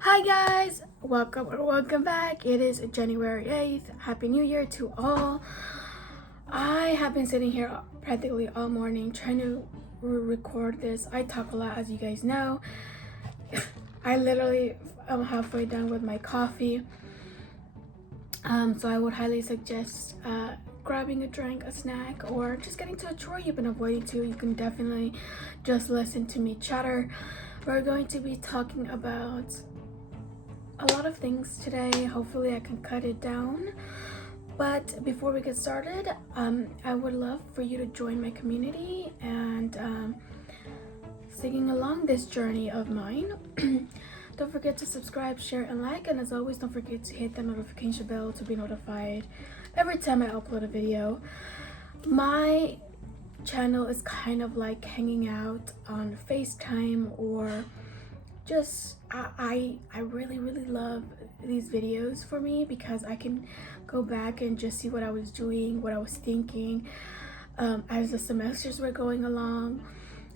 Hi guys, welcome back. It is January 8th. Happy New Year to all. I have been sitting here practically all morning trying to record this. I talk a lot, as you guys know. I literally am halfway done with my coffee. So I would highly suggest grabbing a drink, a snack, or just getting to a chore you've been avoiding to. You can definitely just listen to me chatter. We're going to be talking about a lot of things today. Hopefully I can cut it down. But before we get started, I would love for you to join my community and singing along this journey of mine. Don't forget to subscribe, share, and like. And as always, don't forget to hit the notification bell to be notified every time I upload a video. My channel is kind of like hanging out on FaceTime, or just I really love these videos for me because I can go back and just see what I was doing, what I was thinking as the semesters were going along,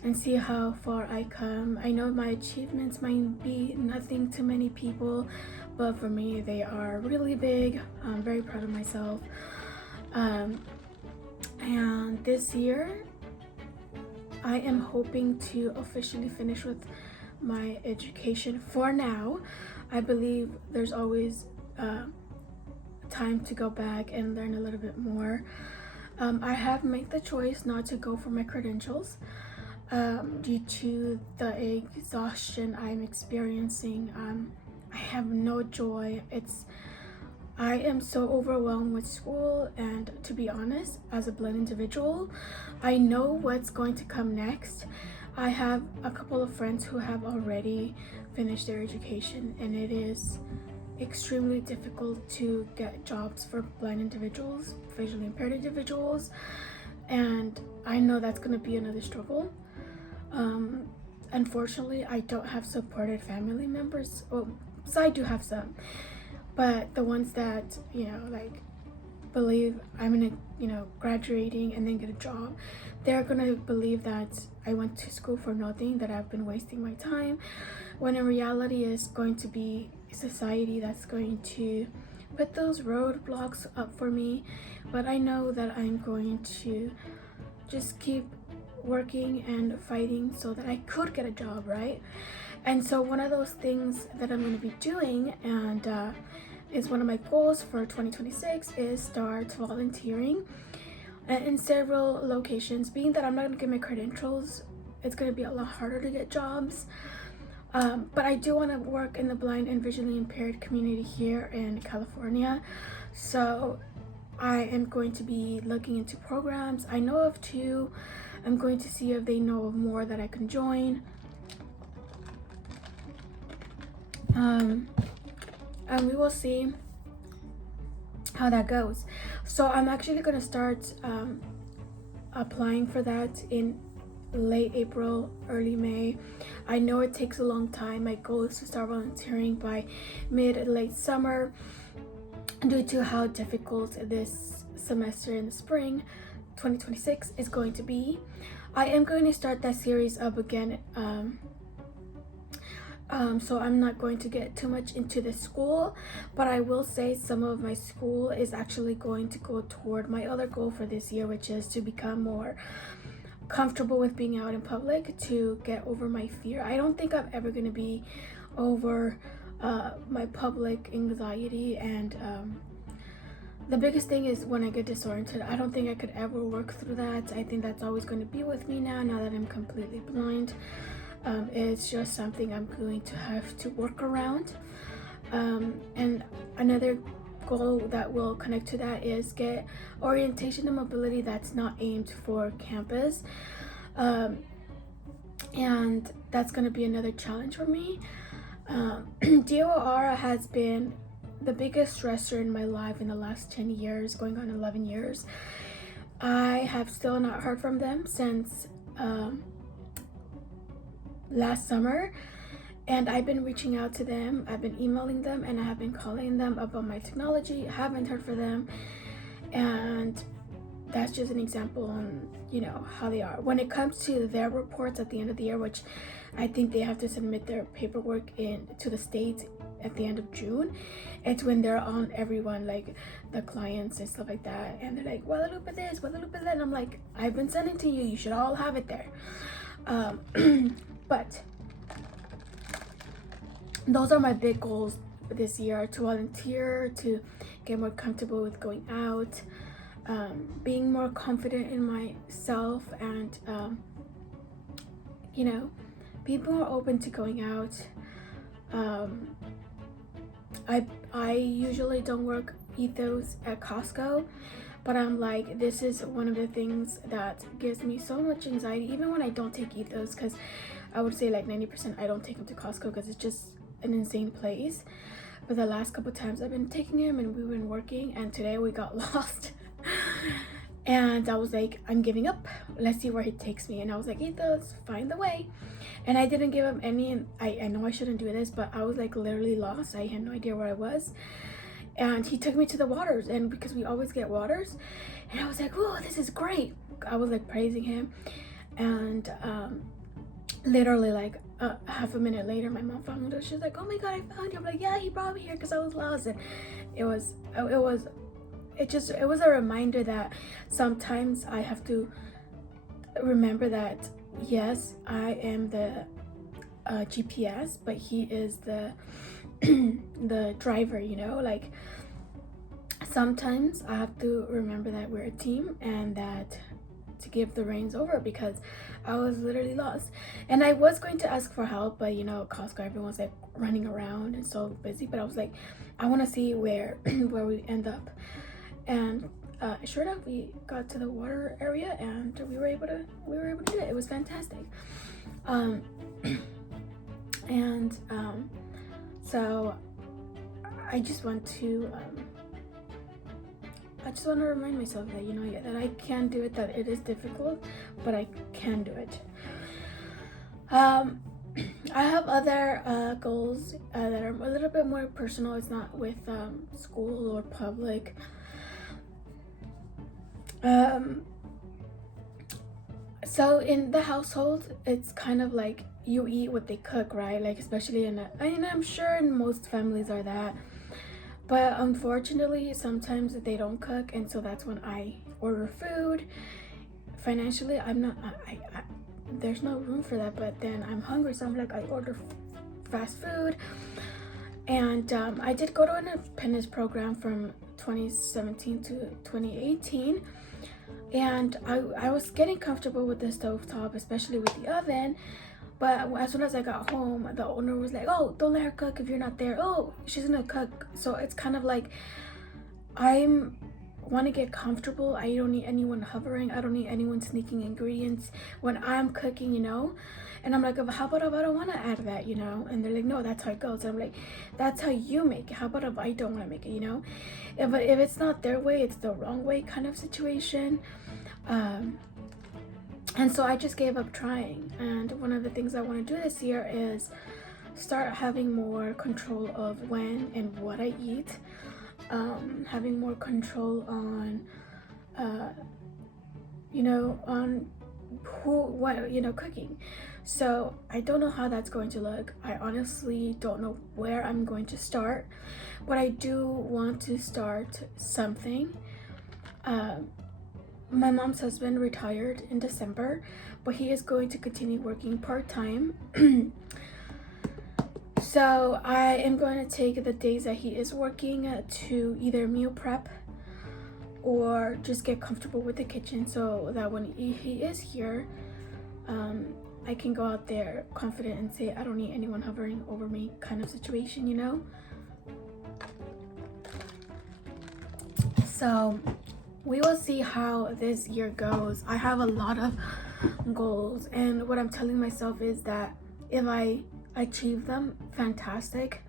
and see how far I come. I know my achievements might be nothing to many people, but for me they are really big. I'm very proud of myself. And this year I am hoping to officially finish with my education. For now, I believe there's always time to go back and learn a little bit more. I have made the choice not to go for my credentials due to the exhaustion I'm experiencing. I have no joy. I am so overwhelmed with school, and to be honest, as a blind individual, I know what's going to come next. I have a couple of friends who have already finished their education, and it is extremely difficult to get jobs for blind individuals, visually impaired individuals, and I know that's going to be another struggle. Unfortunately, I don't have supported family members. Well, so I do have some, but the ones that, like, believe I'm gonna, graduating and then get a job, they're gonna believe that I went to school for nothing, that I've been wasting my time, when in reality it's going to be society that's going to put those roadblocks up for me. But I know that I'm going to just keep working and fighting so that I could get a job, right? And so one of those things that I'm going to be doing, and is one of my goals for 2026, is start volunteering in several locations. Being that I'm not going to get my credentials, it's going to be a lot harder to get jobs. But I do want to work in the blind and visually impaired community here in California. So I am going to be looking into programs. I know of two. I'm going to see if they know of more that I can join. And we will see how that goes. So I'm actually going to start applying for that in late April, early May. I know it takes a long time. My goal is to start volunteering by late summer due to how difficult this semester in the spring 2026 is going to be. I am going to start that series up again, so I'm not going to get too much into the school, but I will say some of my school is actually going to go toward my other goal for this year, which is to become more comfortable with being out in public, to get over my fear. I don't think I'm ever going to be over my public anxiety, and the biggest thing is when I get disoriented. I don't think I could ever work through that. I think that's always going to be with me now that I'm completely blind. It's just something I'm going to have to work around. And another goal that will connect to that is get orientation and mobility that's not aimed for campus. And that's going to be another challenge for me. DOR has been the biggest stressor in my life in the last 10 years, going on 11 years. I have still not heard from them since last summer, and I've been reaching out to them. I've been emailing them, and I have been calling them about my technology. I haven't heard from them, and that's just an example on how they are when it comes to their reports at the end of the year, which I think they have to submit their paperwork in to the state at the end of June. It's when they're on everyone, like the clients and stuff like that, and they're like, Guadalupe this, Guadalupe that, and I'm like, I've been sending to you, you should all have it there. But those are my big goals this year: to volunteer, to get more comfortable with going out, being more confident in myself, and you know, being more open to going out. I usually don't work ethos at Costco, but I'm like, this is one of the things that gives me so much anxiety, even when I don't take ethos, because I would say like 90% I don't take them to Costco because it's just an insane place. But the last couple times I've been taking him and we've been working, and today we got lost. And I was like, I'm giving up, let's see where he takes me. And I was like, ethos, find the way. And I didn't give him any, and I know I shouldn't do this, but I was like literally lost. I had no idea where I was. And he took me to the waters, and because we always get waters, and I was like, whoa, this is great. I was like praising him. And literally like half a minute later, my mom found me. She's like, oh my god, I found you. I'm like, yeah, he brought me here because I was lost. And it was a reminder that sometimes I have to remember that, yes, I am the GPS, but he is the the driver, you know. Like, sometimes I have to remember that we're a team, and that to give the reins over, because I was literally lost. And I was going to ask for help, but you know, Costco, everyone's like running around and so busy. But I was like, I want to see where where we end up. And sure enough, we got to the water area, and we were able to do it. It was fantastic. So I just want to remind myself that, you know, that I can do it, that it is difficult, but I can do it. I have other goals that are a little bit more personal. It's not with school or public. So in the household, it's kind of like you eat what they cook, right? Like, especially and I'm sure in most families are that, but unfortunately sometimes they don't cook, and so that's when I order food. Financially, I'm not, I there's no room for that, but then I'm hungry, so I'm like, I order fast food. And I did go to an independence program from 2017 to 2018, and I was getting comfortable with the stovetop, especially with the oven. But as soon as I got home, the owner was like, oh, don't let her cook if you're not there. Oh, she's gonna cook. So it's kind of like, want to get comfortable. I don't need anyone hovering. I don't need anyone sneaking ingredients when I'm cooking, you know. And I'm like, how about if I don't want to add that, you know? And they're like, no, that's how it goes. And I'm like, that's how you make it. How about if I don't want to make it, you know? But if it's not their way, it's the wrong way kind of situation. And so I just gave up trying. And one of the things I want to do this year is start having more control of when and what I eat. Having more control on, you know, on what, you know, cooking. So I don't know how that's going to look. I honestly don't know where I'm going to start, but I do want to start something. My mom's husband retired in December, but he is going to continue working part-time. So I am going to take the days that he is working to either meal prep or just get comfortable with the kitchen, so that when he is here, I can go out there confident and say, I don't need anyone hovering over me kind of situation, you know? So we will see how this year goes. I have a lot of goals, and what I'm telling myself is that if I achieve them, fantastic.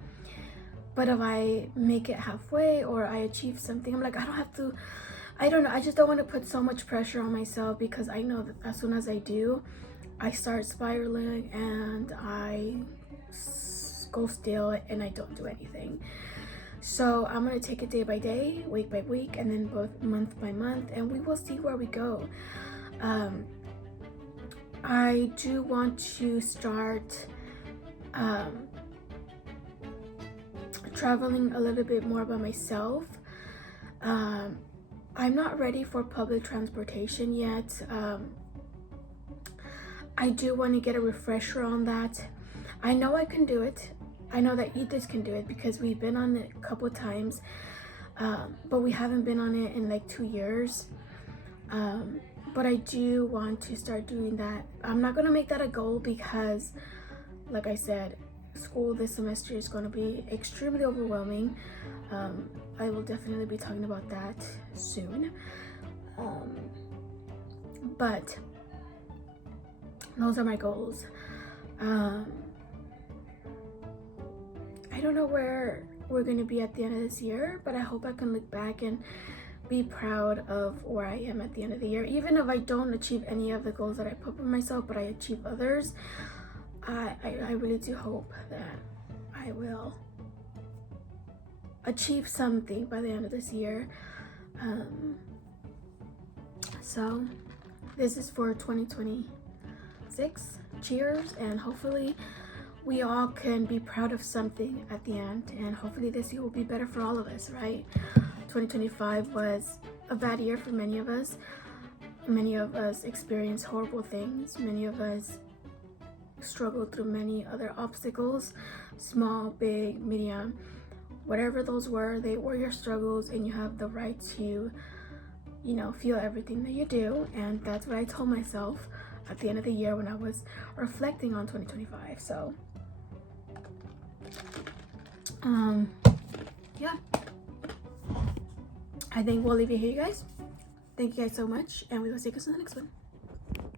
But if I make it halfway or I achieve something, I'm like, I don't know, I just don't want to put so much pressure on myself, because I know that as soon as I do, I start spiraling and I go still and I don't do anything. So I'm gonna take it day by day, week by week, and then both month by month, and we will see where we go. I do want to start traveling a little bit more by myself. I'm not ready for public transportation yet. I do want to get a refresher on that. I know I can do it. I know that Edith can do it because we've been on it a couple times, but we haven't been on it in like 2 years. But I do want to start doing that. I'm not going to make that a goal because, like I said, school this semester is going to be extremely overwhelming. I will definitely be talking about that soon. But those are my goals. I don't know where we're going to be at the end of this year, but I hope I can look back and be proud of where I am at the end of the year. Even if I don't achieve any of the goals that I put for myself, but I achieve others, I really do hope that I will achieve something by the end of this year. So this is for 2026. Cheers, and hopefully we all can be proud of something at the end, and hopefully this year will be better for all of us, right? 2025 was a bad year for many of us. Many of us experienced horrible things. Many of us struggled through many other obstacles, small, big, medium, whatever those were, they were your struggles, and you have the right to, feel everything that you do. And that's what I told myself at the end of the year when I was reflecting on 2025. So yeah, I think we'll leave it here, you guys. Thank you guys so much, and we will see you guys in the next one.